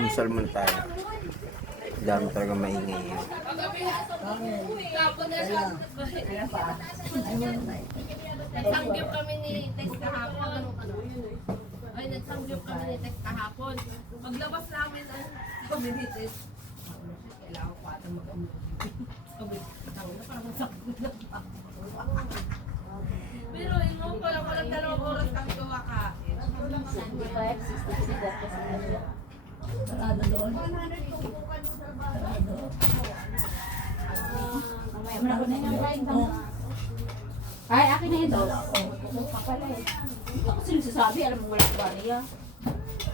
Musal muna tayo. Dami talaga maingay yun. Nagsanggip kami ni Tex kahapon. Ay, nagsanggip kami ni Tex kahapon. Paglabas namin, kami ni Tex. Kailangan ko ata mag-amod. Sabi, parang sakit na pa. Pero yun mo, walang 2 oras kami kumakain. 65, 66, dapat sa kanya. Sarado doon. Sarado. Mamaya mo na ko na yung kain. Ay, akin na ito. Papala eh. Hindi ako sinasabi, alam mo walang bariya.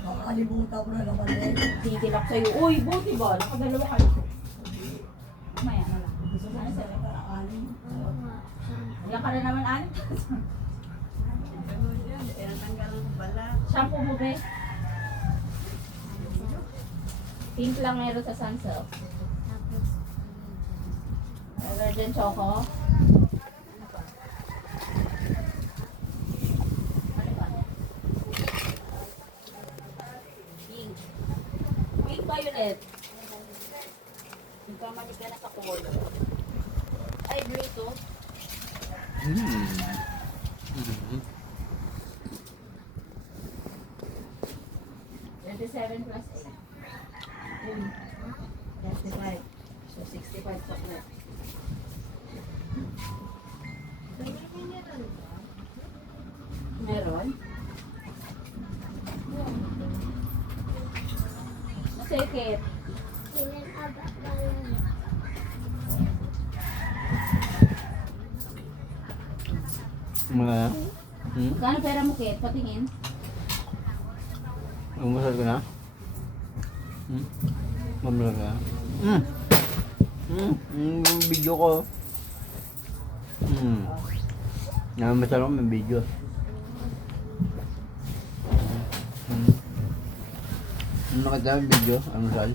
Makakalimutan ko na naman eh. Titilak sa'yo. Uy, buti ba? Nakadalawa kayo. Mamaya na lang. Ano sa'yo? Yan ka na naman, anim. Shampoo mo, be? Pink lang meron sa Sunsilk. Virgin Choco. Pink. Pink violet. Nagkamali ka na sa color. Ay, Bluetooth. 27 plus 8. 35. So 65 chocolate. Meron? Masikip. Mga Kano pera mo, Kit? Patingin. umusal ko na? Mamulag ka na? Yung video ko. Namamasal ako may video. Ano nakita yung video? Ano sal?